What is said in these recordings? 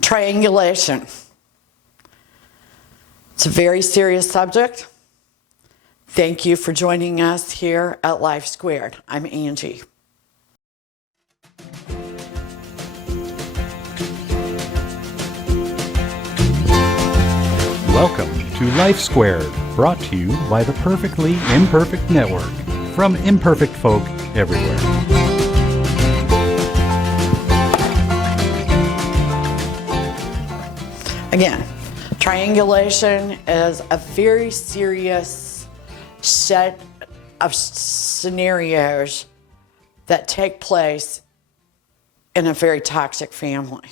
Triangulation. It's a very serious subject. Thank you for joining us here at Life Squared. I'm Angie. Welcome to Life Squared, brought to you by the Perfectly Imperfect Network, from imperfect folk everywhere. Again, triangulation is a very serious set of scenarios that take place in a very toxic family.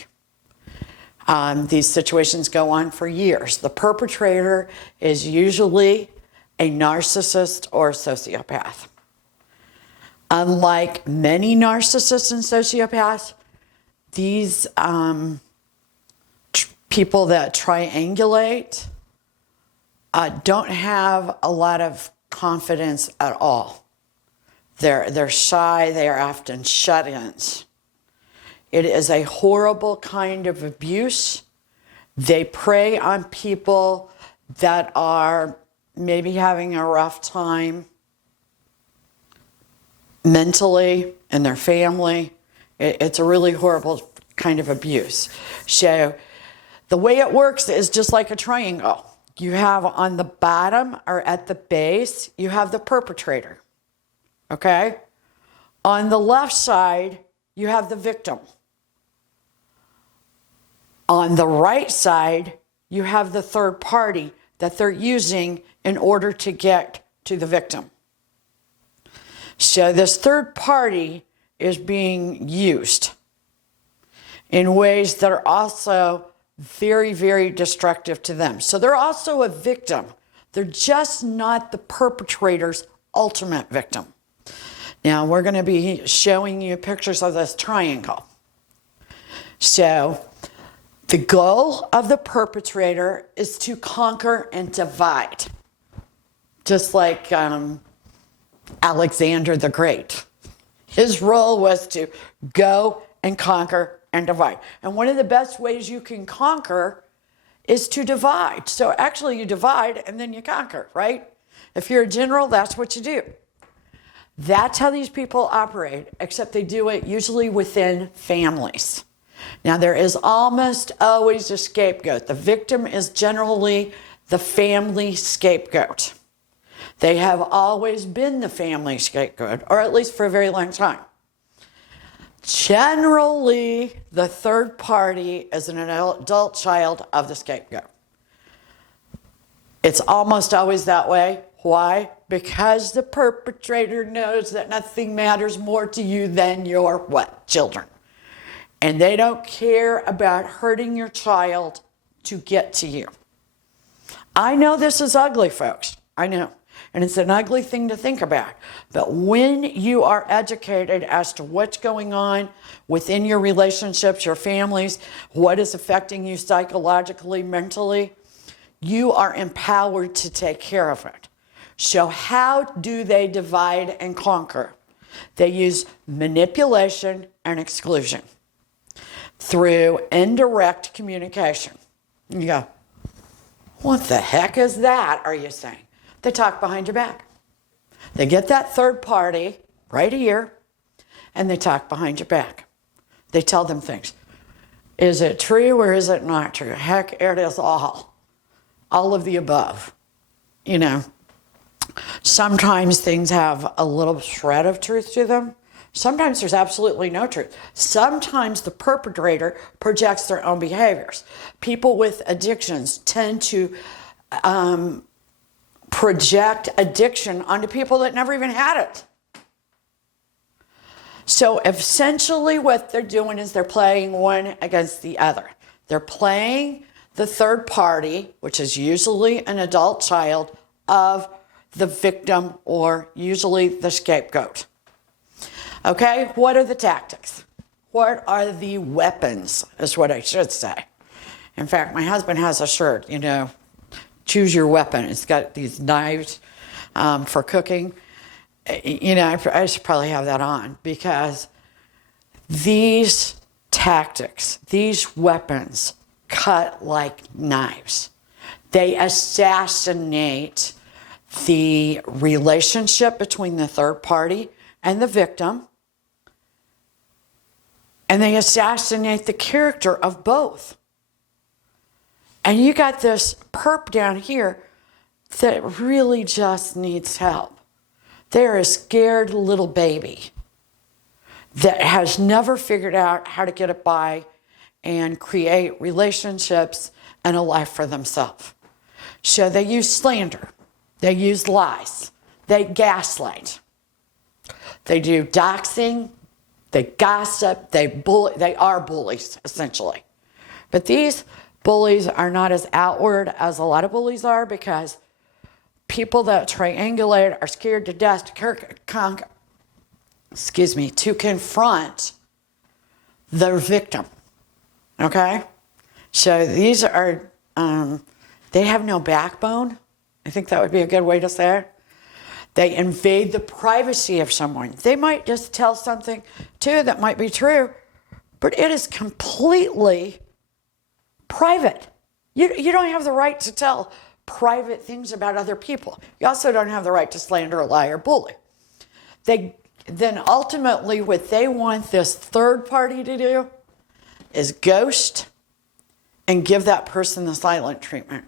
These situations go on for years. The perpetrator is usually a narcissist or a sociopath. Unlike many narcissists and sociopaths, these people that triangulate don't have a lot of confidence at all. They're shy, they are often shut-ins. It is a horrible kind of abuse. They prey on people that are maybe having a rough time mentally in their family. It's a really horrible kind of abuse. So the way it works is just like a triangle. You have on the bottom or at the base, you have the perpetrator. Okay? On the left side, you have the victim. On the right side, you have the third party that they're using in order to get to the victim. So this third party is being used in ways that are also very, very destructive to them. So they're also a victim. They're just not the perpetrator's ultimate victim. Now, we're going to be showing you pictures of this triangle. So the goal of the perpetrator is to conquer and divide, just like Alexander the Great. His role was to go and conquer and divide. And one of the best ways you can conquer is to divide. So actually you divide and then you conquer, right? If you're a general, that's what you do. That's how these people operate, except they do it usually within families. Now, there is almost always a scapegoat. The victim is generally the family scapegoat. They have always been the family scapegoat, or at least for a very long time. Generally, the third party is an adult child of the scapegoat. It's almost always that way. Why? Because the perpetrator knows that nothing matters more to you than your what? Children. And they don't care about hurting your child to get to you. I know this is ugly, folks. I know. And it's an ugly thing to think about. But when you are educated as to what's going on within your relationships, your families, what is affecting you psychologically, mentally, you are empowered to take care of it. So how do they divide and conquer? They use manipulation and exclusion through indirect communication. You go, what the heck is that, are you saying? They talk behind your back. They get that third party right here, and they talk behind your back. They tell them things. Is it true or is it not true? Heck, it is all of the above. You know, sometimes things have a little shred of truth to them. Sometimes there's absolutely no truth. Sometimes the perpetrator projects their own behaviors. People with addictions tend to project addiction onto people that never even had it. So essentially what they're doing is they're playing one against the other. They're playing the third party, which is usually an adult child of the victim or usually the scapegoat. Okay, what are the tactics? What are the weapons, is what I should say. In fact, my husband has a shirt, you know, choose your weapon. It's got these knives for cooking. You know, I should probably have that on because these tactics, these weapons cut like knives. They assassinate the relationship between the third party and the victim, and they assassinate the character of both. And you got this perp down here that really just needs help. They're a scared little baby that has never figured out how to get it by and create relationships and a life for themselves. So they use slander. They use lies. They gaslight. They do doxing. They gossip. They bully. They are bullies, essentially. But these bullies are not as outward as a lot of bullies are, because people that triangulate are scared to death to confront their victim. Okay? So these are, they have no backbone. I think that would be a good way to say it. They invade the privacy of someone. They might just tell something, too, that might be true, but it is completely private. You don't have the right to tell private things about other people. You also don't have the right to slander, lie, or bully. Then ultimately what they want this third party to do is ghost and give that person the silent treatment.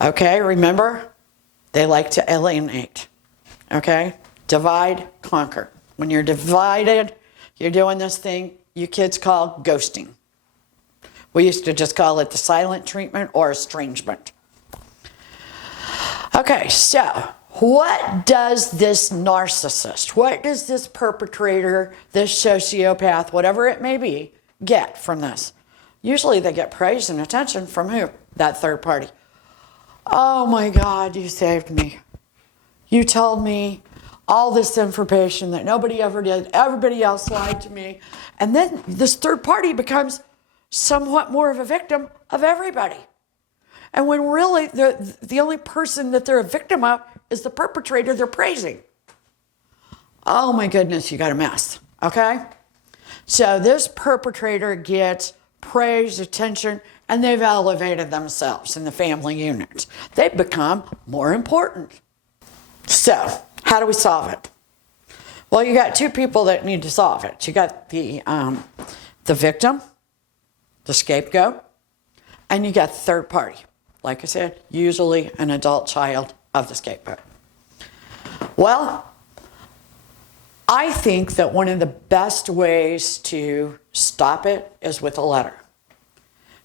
Okay, remember? They like to alienate. Okay? Divide, conquer. When you're divided, you're doing this thing you kids call ghosting. We used to just call it the silent treatment or estrangement. Okay, so what does this narcissist, what does this perpetrator, this sociopath, whatever it may be, get from this? Usually they get praise and attention from who? That third party. Oh my God, you saved me. You told me all this information that nobody ever did. Everybody else lied to me. And then this third party becomes somewhat more of a victim of everybody. And when really the only person that they're a victim of is the perpetrator they're praising. Oh my goodness, you got a mess, okay? So this perpetrator gets praise, attention, and they've elevated themselves in the family unit. They've become more important. So, how do we solve it? Well, you got two people that need to solve it. You got the victim, the scapegoat, and you got the third party. Like I said, usually an adult child of the scapegoat. Well, I think that one of the best ways to stop it is with a letter.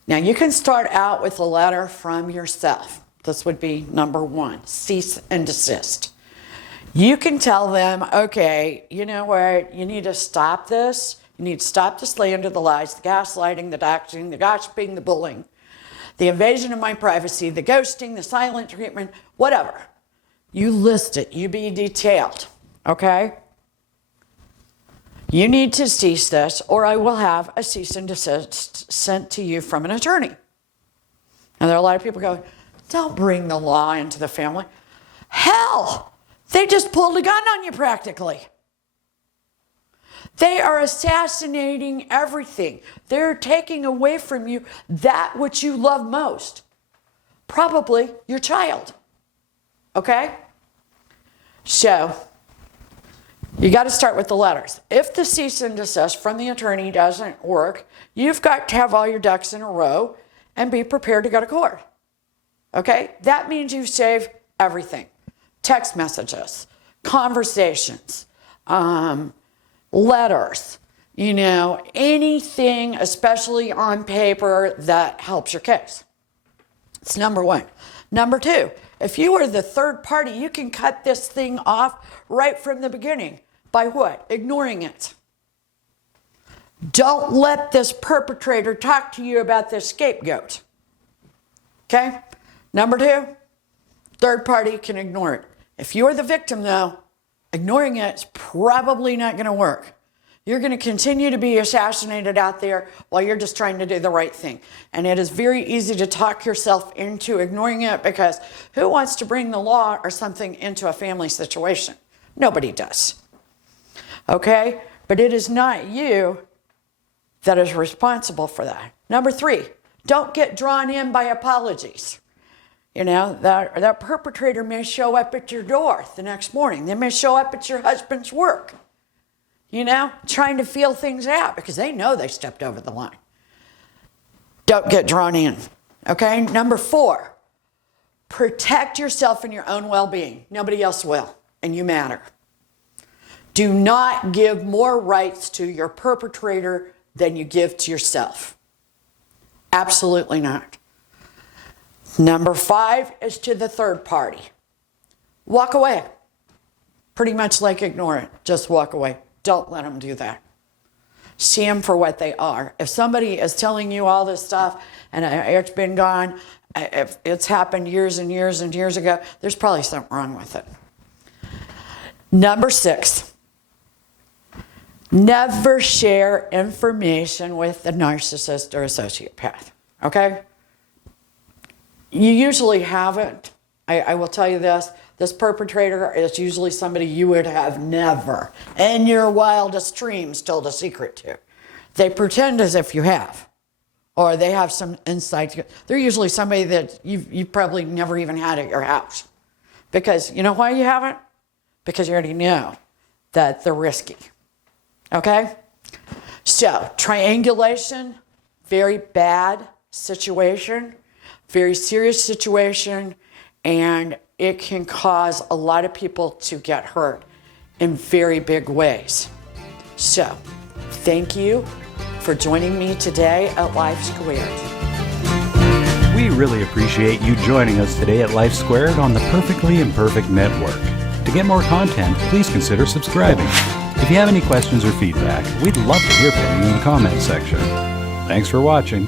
Now, you can start out with a letter from yourself. This would be number one, cease and desist. You can tell them, okay, you know what, you need to stop this. You need to stop the slander, the lies, the gaslighting, the doxing, the gossiping, the bullying, the invasion of my privacy, the ghosting, the silent treatment, whatever. You list it. You be detailed, okay? You need to cease this, or I will have a cease and desist sent to you from an attorney. And there are a lot of people going, don't bring the law into the family. Hell, they just pulled a gun on you practically. They are assassinating everything. They're taking away from you that which you love most. Probably your child. Okay? So, you got to start with the letters. If the cease and desist from the attorney doesn't work, you've got to have all your ducks in a row and be prepared to go to court. Okay? That means you save everything. Text messages, conversations, letters, anything, especially on paper, that helps your case. It's number one. Number two, if you are the third party, you can cut this thing off right from the beginning. By what? Ignoring it. Don't let this perpetrator talk to you about this scapegoat. Okay? Number two, third party can ignore it. If you're the victim, though, ignoring it is probably not going to work. You're going to continue to be assassinated out there while you're just trying to do the right thing. And it is very easy to talk yourself into ignoring it, because who wants to bring the law or something into a family situation? Nobody does. Okay? But it is not you that is responsible for that. Number 3, don't get drawn in by apologies. You know, that perpetrator may show up at your door the next morning. They may show up at your husband's work, you know, trying to feel things out because they know they stepped over the line. Don't get drawn in, okay? Number 4, protect yourself and your own well-being. Nobody else will, and you matter. Do not give more rights to your perpetrator than you give to yourself. Absolutely not. Number 5 is to the third party. Walk away. Pretty much like ignore it. Just walk away. Don't let them do that. See them for what they are. If somebody is telling you all this stuff and it's been gone, if it's happened years and years and years ago, there's probably something wrong with it. Number 6, never share information with a narcissist or a sociopath, okay? You usually haven't. I will tell you this perpetrator is usually somebody you would have never, in your wildest dreams, told a secret to. They pretend as if you have, or they have some insight. They're usually somebody that you've probably never even had at your house. Because you know why you haven't? Because you already know that they're risky. Okay? So, triangulation, very bad situation. Very serious situation, and it can cause a lot of people to get hurt in very big ways. So, thank you for joining me today at Life Squared. We really appreciate you joining us today at Life Squared on the Perfectly Imperfect Network. To get more content, please consider subscribing. If you have any questions or feedback, we'd love to hear from you in the comments section. Thanks for watching.